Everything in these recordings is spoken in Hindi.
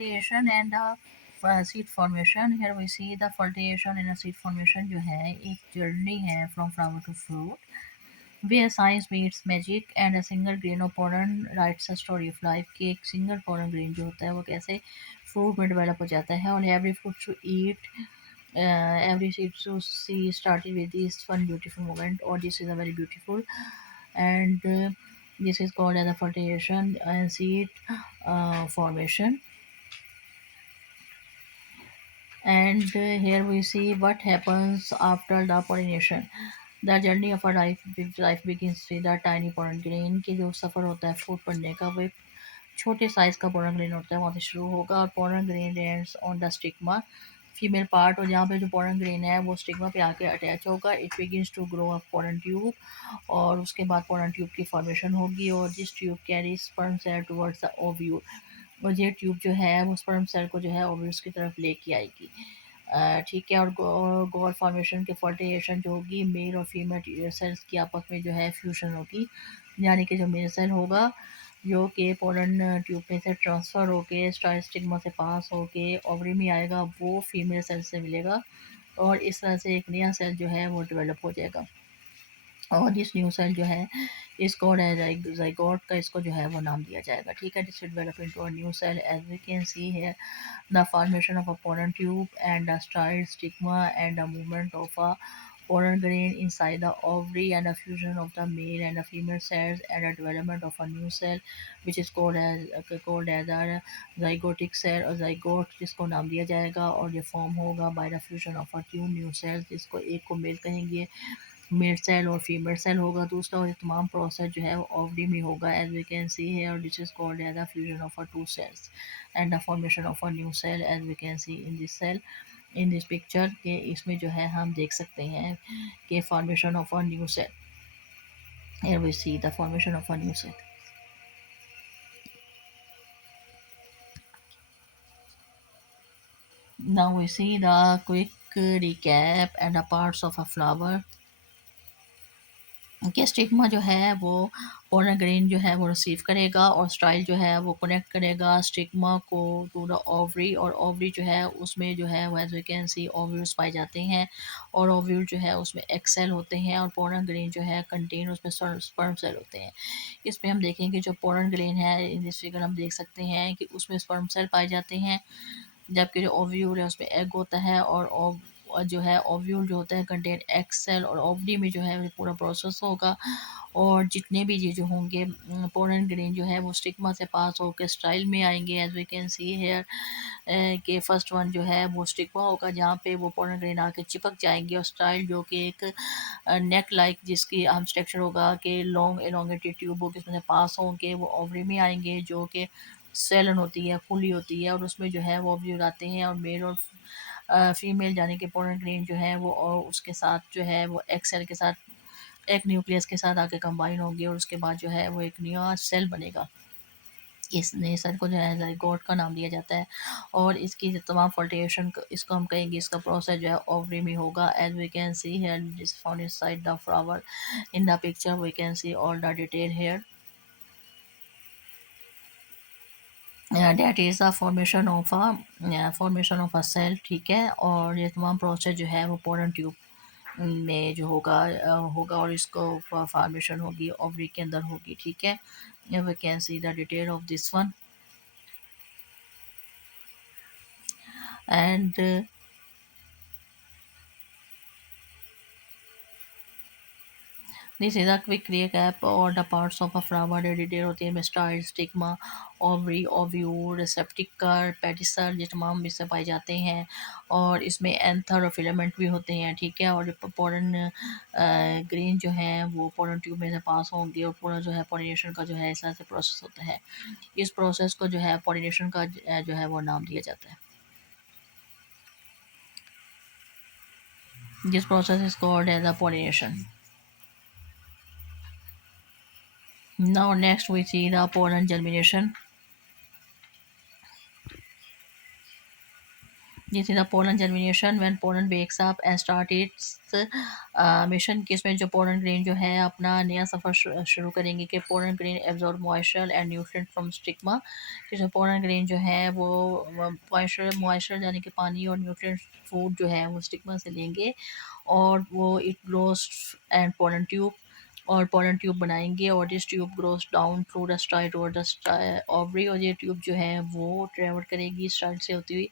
fertilization and seed formation. Here we see the fertilization and seed formation जो है एक journey है from flower to fruit where science meets magic and a single grain of pollen writes a story of life कि एक single pollen grain जो होता है वो कैसे fruit में develop हो जाता है और every fruit to eat every seed to see started with this one beautiful moment or this is a very beautiful and this is called as a fertilization and seed formation. And here we see what happens after the pollination. The journey of a life begins with a tiny pollen grain कि जो सफ़र होता है फूट पड़ने का वो एक छोटे साइज का pollen grain होता है वहाँ से शुरू होगा और pollen grain lands on the stigma female part और जहाँ पे जो pollen grain है वो स्टिग्मा पे आके अटैच होगा. It begins to grow a pollen tube और उसके बाद pollen ट्यूब की फॉर्मेशन होगी और this tube carry sperm cell towards the ovule और ये ट्यूब जो है वो स्पर्म सेल को जो है ओव्यूल्स की तरफ लेके आएगी. ठीक है. और गॉड फॉर्मेशन की फर्टिलाइजेशन जो होगी मेल और फीमेल सेल्स की आपस में जो है फ्यूजन होगी यानी कि जो मेल सेल होगा जो कि पोलन ट्यूब में से ट्रांसफ़र होके स्टिग्मा से पास होके ओवरी में आएगा वो फीमेल सेल से मिलेगा और इस तरह से एक नया सेल जो है वो डेवलप हो जाएगा और दिस न्यू सेल जो है इसको ज़ाइगोट का इसको जो है वो नाम दिया जाएगा. ठीक है. This develop into a new cell as we can see here the formation of a pollen tube and a styled stigma and a movement of a pollen grain inside the ovary and a fusion of the male and the female cells and a development of a new cell which is called as a zygotic cell और zygote जिसको नाम दिया जाएगा और ये फॉर्म होगा by the fusion of a two new cells जिसको एक को मेल कहेंगे मेल सेल और फीमेल सेल होगा. दूसरा और ये तमाम प्रोसेस जो है वो ओवरी में होगा as we can see here this is called as the fusion of a two cells and the formation of a new cell as we can see in this cell in this picture के इसमें जो है हम देख सकते हैं कि formation of a new cell. Here we see the formation of a new cell. Now we see the quick recap and the parts of a flower. कि स्टिग्मा जो है वो पोलन ग्रेन जो है वो रिसीव करेगा और स्टाइल जो है वो कनेक्ट करेगा स्टिग्मा को टू द ओवरी और ओवरी जो है उसमें जो है वो as we can see ovules पाए जाते हैं और ओव्यूल जो है उसमें एग सेल होते हैं और पोलन ग्रेन जो है कंटेन उसमें स्पर्म सेल होते हैं. इसमें हम देखेंगे जो पोलन ग्रेन है इन दिस फिगर हम देख सकते हैं कि उसमें स्पर्म सेल पाए जाते हैं जबकि जो ओव्यूल है उसमें एग होता है और जो है ओव्यूल जो होता है कंटेन एग सेल और ओवरी में जो है पूरा प्रोसेस होगा और जितने भी ये जो होंगे पोलन ग्रेन जो है वो स्टिग्मा से पास होकर स्टाइल में आएंगे as we can see here के फर्स्ट वन जो है वो स्टिग्मा होगा जहाँ पे वो पोलन ग्रेन आके चिपक जाएंगे और स्टाइल जो कि एक नेक लाइक जिसकी हम स्ट्रक्चर होगा कि लॉन्ग एलोंगेटेड ट्यूब होगी उसमें से पास होंगे वो ओवरी में आएंगे जो कि सेलन होती है फुली होती है और उसमें जो है वो ओव्यूल आते हैं और मेल और फीमेल यानी कि पोलन ग्रेन जो है वो और उसके साथ जो है वो एक सेल के साथ एक न्यूक्लियस के साथ आके कंबाइन होंगे और उसके बाद जो है वो एक नया सेल बनेगा. इस नए सेल को जो है ज़ाइगोट का नाम दिया जाता है और इसकी जो तमाम फर्टिलाइजेशन इसको हम कहेंगे इसका प्रोसेस जो है ओवरी में होगा as we can see here this found inside the flower in the picture we can see all the detail here that is the formation of a cell. ठीक है. और ये तमाम प्रोसेस जो है वो पोलन ट्यूब में जो होगा और इसको फॉर्मेशन होगी ओवरी के अंदर होगी. ठीक है. We can see the detail of this one and this is a quick recap और the parts of a flower detail होती है style stigma ovary ovule receptacle pedicel ये तमाम इससे पाए जाते हैं और इसमें एंथर और फिलामेंट भी होते हैं. ठीक है. और पोलन ग्रेन जो है वो पोलन ट्यूब में से पास होंगे और पूरा जो है पोलिनेशन का जो है इस तरह से प्रोसेस होता है. इस प्रोसेस को जो है पोलिनेशन का जो है वो नाम दिया जाता है. This process is called as a pollination. Now next we see the pollen germination. This is the pollen germination when pollen wakes up and start its mission कि इसमें जो pollen grain जो है अपना नया सफ़र शुरू करेंगे कि pollen grain absorb moisture and nutrient from stigma कि जो pollen grain जो है वो moisture यानी कि पानी और nutrient food जो है वो stigma से लेंगे और वो it grows and pollen tube और pollen ट्यूब बनाएंगे और this tube grows down through the style और द ओवरी और ये ट्यूब जो है वो ट्रेवल करेगी स्टाइल से होती हुई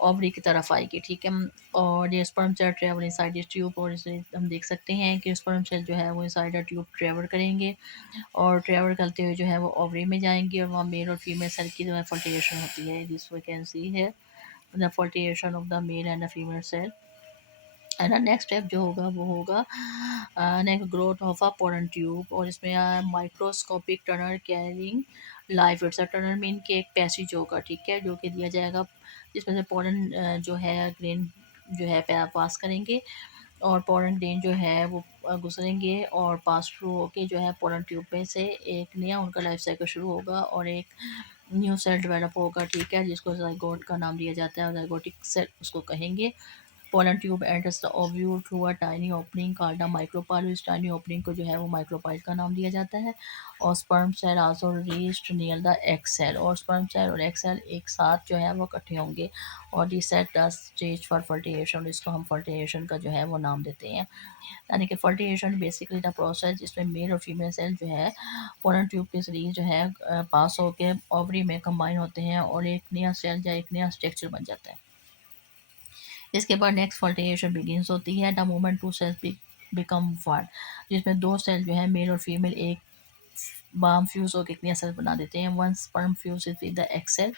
ओवरी की तरफ आएगी, ठीक है। और ये sperm cell travel inside this tube और इसे हम देख सकते हैं कि स्पर्म सेल जो है वो इनसाइड द ट्यूब ट्रेवल करेंगे और ट्रेवल करते हुए जो है वो ओवरी में जाएंगे और वहाँ मेल और फीमेल सेल की जो है फर्टिलेशन होती है, दिस वी कैन सी है the fertilization of the male and the female cell. And next step जो होगा वो होगा next growth of a pollen tube और इसमें microscopic tunnel carrying life it's a tunnel mean के एक पैसेज होगा, ठीक है, जो कि दिया जाएगा जिसमें से पोलन जो है ग्रेन जो है पास करेंगे और पोलन ग्रेन जो है वो गुजरेंगे और पास थ्रू होके जो है पोलन ट्यूब में से एक नया उनका लाइफ साइकिल शुरू होगा और एक न्यू सेल डेवलप होगा, ठीक है, जिसको जाइगोट का नाम दिया जाता है और जाइगोटिक सेल उसको कहेंगे। Pollen tube enters the ovule through a tiny opening called a micropyle। इस tiny opening को जो है वो micropyle का नाम दिया जाता है और sperm cell also reached near the egg cell और sperm cell और egg cell एक साथ जो है वो इकट्ठे होंगे और this set the stage for fertilization। इसको हम fertilization का जो है वो नाम देते हैं, यानी कि fertilization बेसिकली द प्रोसेस जिसमें मेल और फीमेल सेल जो है पोलन ट्यूब के जरिए जो है पास होके ओवरी में कंबाइन होते हैं और एक नया सेल या एक नया स्ट्रक्चर बन जाता है। इसके बाद नेक्स्ट फर्टिलाइजेशन बिगिंस होती है the moment two cells become one, जिसमें दो सेल जो है मेल और फीमेल एक बाम फ्यूज होकर एक नया सेल बना देते हैं। One sperm fuse with the egg cell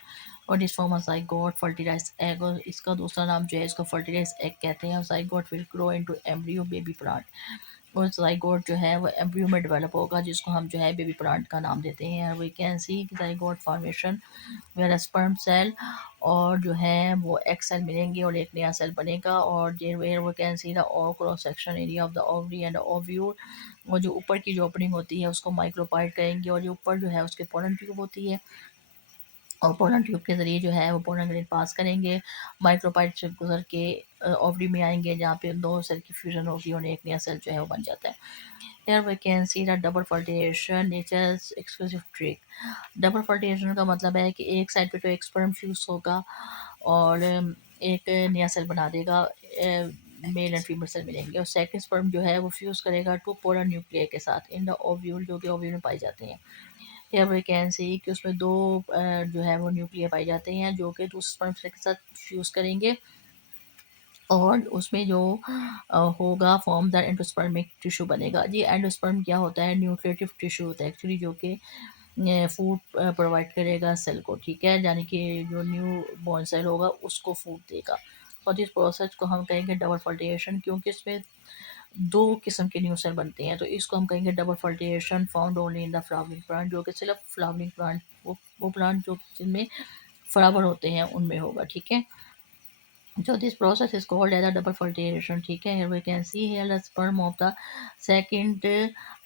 और this form zygote fertilised egg और इसका दूसरा नाम जो है इसको फर्टिलाइज्ड एग कहते हैं। Zygote will grow into embryo baby plant और ज़ाइगोट जो है वो एम्ब्रियो में डेवलप होगा जिसको हम जो है बेबी प्लांट का नाम देते हैं। We can see zygote formation where sperm cell और जो है वो एक सेल मिलेंगे और एक नया सेल बनेगा और where we can see the all cross section area of the ovary and ovule और जो ऊपर की जो ओपनिंग होती है उसको माइक्रोपाइड कहेंगे और जो ऊपर जो है उसके पोलन ट्यूब होती है और पोलन ट्यूब के ज़रिए जो है वो पोलन ग्रेड पास करेंगे माइक्रोपाइड से गुजर के ओवरी में आएंगे जहाँ पे दो सेल की फ्यूजन होगी और एक नया सेल जो है वो बन जाता है। Here we can see the double fertilization nature's exclusive trick। Double fertilization का मतलब है कि एक साइड पे तो एक स्पर्म फ्यूज होगा और एक नया सेल बना देगा, मेल एंड फीमेल सेल मिलेंगे और सेकंड स्पर्म जो है वो फ्यूज करेगा टू पोलर न्यूक्लियर के साथ इन द ओव्यूल जो कि ओव्यूल में पाए जाते हैं। या वी कैन सी कि उसमें दो जो है वो न्यूक्लियर पाए जाते हैं जो कि दूसरे स्पर्म सेल के साथ फ्यूज करेंगे और उसमें जो होगा फॉर्म द एंडोस्पर्मिक टिश्यू बनेगा। जी एंडोस्पर्म क्या होता है, न्यूट्रिटिव टिश्यू होता है एक्चुअली जो कि फूड प्रोवाइड करेगा सेल को, ठीक है, यानी कि जो न्यू बॉर्न सेल होगा उसको फूड देगा और इस प्रोसेस को हम कहेंगे डबल फर्टिलाइजेशन क्योंकि इसमें दो किस्म के न्यू सेल बनते हैं तो इसको हम कहेंगे double fertilization found only in the flowering plant जो कि सिर्फ फ्लावरिंग प्लांट वो प्लांट जो जिनमें फ्लावर होते हैं उनमें होगा, ठीक है। So this process is called as a double fertilization, ठीक है। Here we can see here the sperm of the second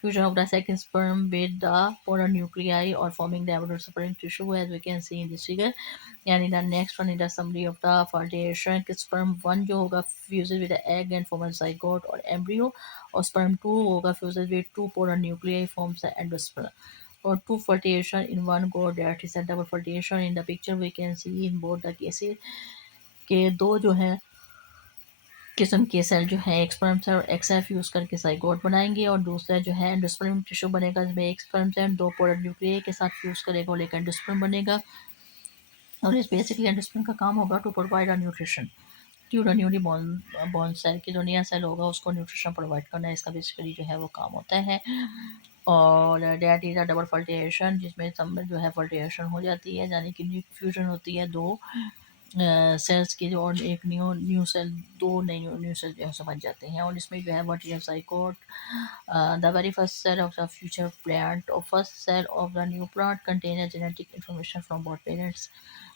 fusion of the second sperm with the polar nuclei or forming the abdominal supporting tissue as we can see in this figure। And in the next one in the summary of the fertilization कि sperm one जो होगा fuses with the egg and forms a zygote or embryo और sperm two होगा fuses with two polar nuclei forms the endosperm or two fertilization in one go, that is a double fertilization। In the picture we can see in both the cases के दो जो है किस्म के सेल जो है एक स्पर्म सेल और एक सेल फ्यूज करके जाइगोट बनाएंगे और दूसरा जो है एंडोस्पर्म टिश्यू बनेगा जिसमें एक स्पर्म सेल दो पोलर न्यूक्लियर के साथ फ्यूज करेगा और एक एंडोस्पर्म बनेगा और इस बेसिकली एंडोस्पर्म का काम होगा to provide a nutrition to newly born cell की जो नया सेल होगा उसको न्यूट्रिशन प्रोवाइड करना इसका बेसिकली जो है वो काम होता है। और that is a double fertilization जिसमें सब में जो है फर्टिलाइजेशन हो जाती है यानी कि फ्यूजन होती है दो सेल्स की जो और एक न्यू न्यू सेल दो नए न्यू सेल जो है समझ जाते हैं और इसमें जो है what is zygote the very first cell of the future plant और first cell of the new plant contain genetic information from both parents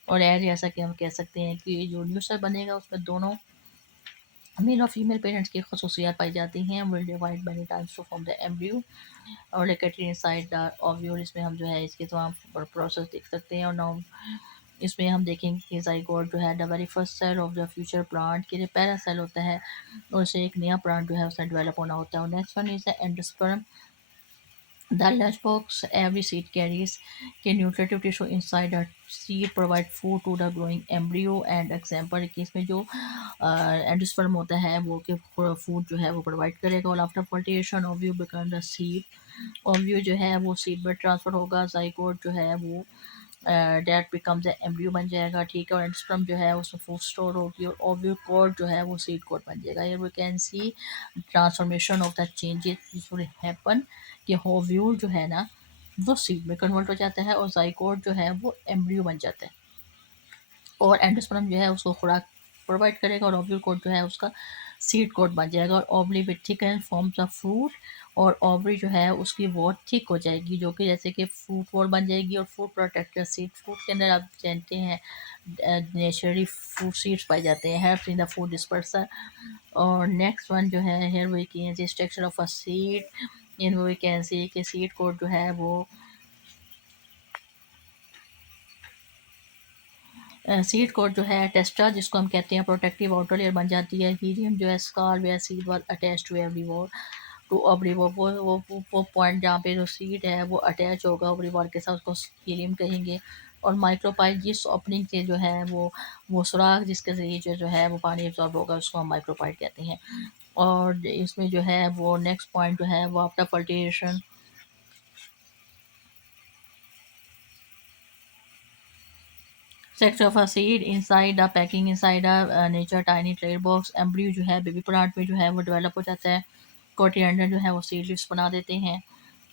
और एज जैसा कि हम कह सकते हैं कि जो न्यू सेल बनेगा उसमें दोनों मेल और फीमेल पेरेंट्स की खसूसियात पाई जाती हैं will divide many times to form the embryo और लोकेटेड इनसाइड द ओव्यूल। इसमें हम जो है इसके तमाम प्रोसेस देख सकते हैं और नाउ इसमें हम देखेंगे कि ज़ाइगोट जो है the very first cell of the future plant के लिए पहला सेल होता है और उसे एक नया प्लांट जो है उसमें डेवलप होना होता है। और next one is the endosperm, the lunchbox every seed carries के nutritive tissue inside the seed provide food to the growing embryo and example कि इसमें जो एंडोस्पर्म होता है वो कि फूड जो है वो प्रोवाइड करेगा। और after fertilization ovule become the seed, ovule जो है वो सीड में ट्रांसफर होगा। जाइगोट जो है वो डेट बिकम्स एम्ब्रियो बन जाएगा, ठीक है। और एंडोस्पर्म जो है उसमें फूड स्टोर होगी और ओव्यू कोड जो है वो सीड कोड बन जाएगा। ये we can see transformation of the changes happen कि ओव्यूल जो है ना वो सीड में कन्वर्ट हो जाता है और जाइगोट जो है वो एम्ब्रियो बन जाता है और एंडोस्पर्म जो है उसको खुराक प्रोवाइड करेगा और ओव्यूल कोट जो है उसका सीड कोट बन जाएगा। और ovary with thick and forms of fruit, और ओवरी जो है उसकी वो थिक हो जाएगी जो कि जैसे कि फ्रूट वॉल बन जाएगी और फ्रूट प्रोटेक्टर सीड, फ्रूट के अंदर आप जानते हैं नेचुरली फ्रूट सीड्स पाए जाते हैं, helps in the food dispersion. और नेक्स्ट वन जो है here we can see structure of a seed, in we can see कि सीड कोट जो है वो सीड कोट जो है टेस्टा जिसको हम कहते हैं प्रोटेक्टिव आउटर लेयर बन जाती है। हीरियम जो है scar where seed was attached to ovary wall to ovary wall, वो पॉइंट जहाँ पे जो सीड है वो अटैच होगा ओवरीवॉर के साथ, उसको हीलियम कहेंगे। और माइक्रोपाइल जिस ओपनिंग से जो है वो सुराख जिसके जरिए जो है वो पानी एब्जॉर्ब होगा उसको हम माइक्रोपाइल कहते हैं। और इसमें जो है वो नेक्स्ट पॉइंट जो है वो after fertilization sex of a seed inside the packing inside a nature tiny trade box, embryo जो है बेबी प्लांट में जो है वो डेवलप हो जाता है। कोटिएंडर जो है वो सीडलिप्स बना देते हैं।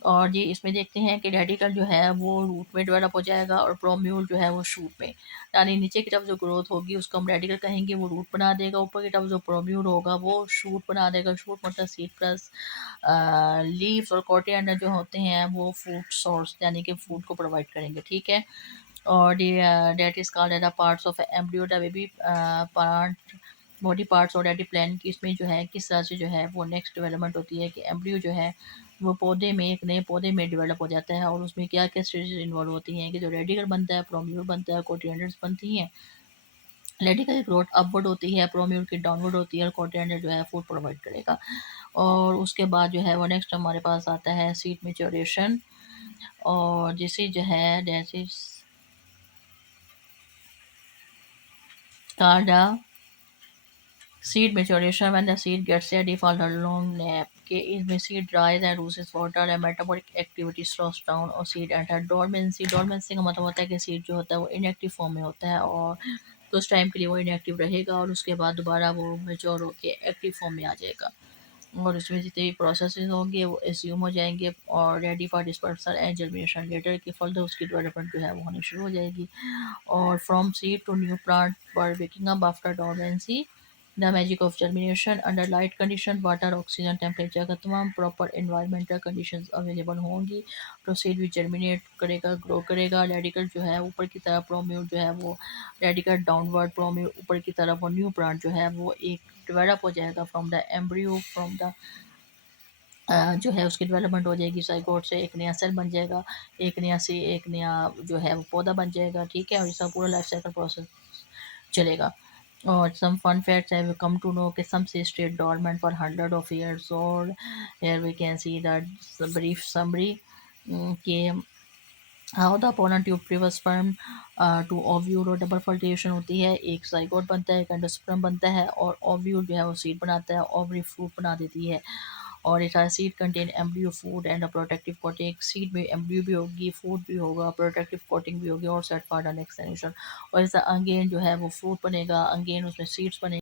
और ये इसमें देखते हैं कि रेडिकल जो है वो रूट में डेवलप हो जाएगा और प्रोम्यूल जो है वो शूट में, यानी नीचे की तरफ जो ग्रोथ होगी उसको हम रेडिकल कहेंगे, वो रूट बना देगा। ऊपर की तरफ जो प्रोम्यूल होगा वो शूट बना देगा। शूट मतलब सीड प्लस लीव्स, और कोटिएंडर जो होते हैं वो फूड सोर्स यानी कि फूड को प्रोवाइड करेंगे, ठीक है। और that is called as the parts of embryo the baby part body parts already plan की, इसमें जो है किस तरह से जो है वो नेक्स्ट डेवलपमेंट होती है कि एम्ब्रियो जो है वो पौधे में एक नए पौधे में डेवलप हो जाता है। और उसमें क्या क्या स्टेजेस इन्वॉल्व होती हैं कि जो रेडिकल बनता है, प्रोम्यूल बनता है, कोटिलेडन्स बनती हैं। रेडिकल की ग्रोथ अपवर्ड होती है, प्रोम्यूल की डाउनवर्ड होती है और कोटिलेडन जो है फूड प्रोवाइड करेगा। और उसके बाद जो है वो नेक्स्ट हमारे पास आता है सीड मेच्योरेशन, और जिसे जो है that is called a seed maturation when the seed gets ready for the long nap कि इसमें seed dries and loses water and metabolic activity slows down और seed enter dormancy। dormancy का मतलब होता है कि seed जो होता है वो inactive form में होता है और कुछ टाइम के लिए वो inactive रहेगा और उसके बाद दोबारा वो mature होके active form में आ जाएगा। और उसमें जितने भी प्रोसेसेस होंगे वो एज्यूम हो जाएंगे और ready for dispersal and germination later के फर्दर उसकी डेवलपमेंट जो है वो होनी शुरू हो जाएगी। और from seed to new plant पर waking up after dormancy, the magic of germination under light condition, water, oxygen, temperature का तमाम प्रॉपर एनवायरमेंटल कंडीशंस अवेलेबल होंगी तो सीड भी जर्मिनेट करेगा, ग्रो करेगा। रेडिकल जो है ऊपर की तरफ, प्रोम्यूल जो है वो रेडिकल डाउनवर्ड, प्रोम्यूल ऊपर की तरफ, और न्यू प्लांट जो है वो एक डेवलप हो जाएगा from the embryo, from the जो है उसकी डेवलपमेंट हो जाएगी। साइगोट से एक नया सेल बन जाएगा, एक नया जो है वो पौधा बन जाएगा, ठीक है। और इसका पूरा लाइफ साइकिल प्रोसेस चलेगा। और some fun facts have come to know कि some say stayed dormant for hundred of years old। Here we can see that brief summary कि how the pollen tube previous sperm to ovule और डबल फर्टिलेशन होती है, एक जाइगोट बनता है, एक एंडोस्पर्म बनता है और ओव्यूल जो है वो सीड बनाता है, ओवरी फ्रूट बना देती है। और it seed contain embryo food and a protective coating, seed में एम्ब्रियो भी होगी, फूड भी होगा, प्रोटेक्टिव कोटिंग भी होगी और set for the next generation. और इस अगेन जो है वो फ्रूट बनेगा, अगेन उसमें सीड्स बने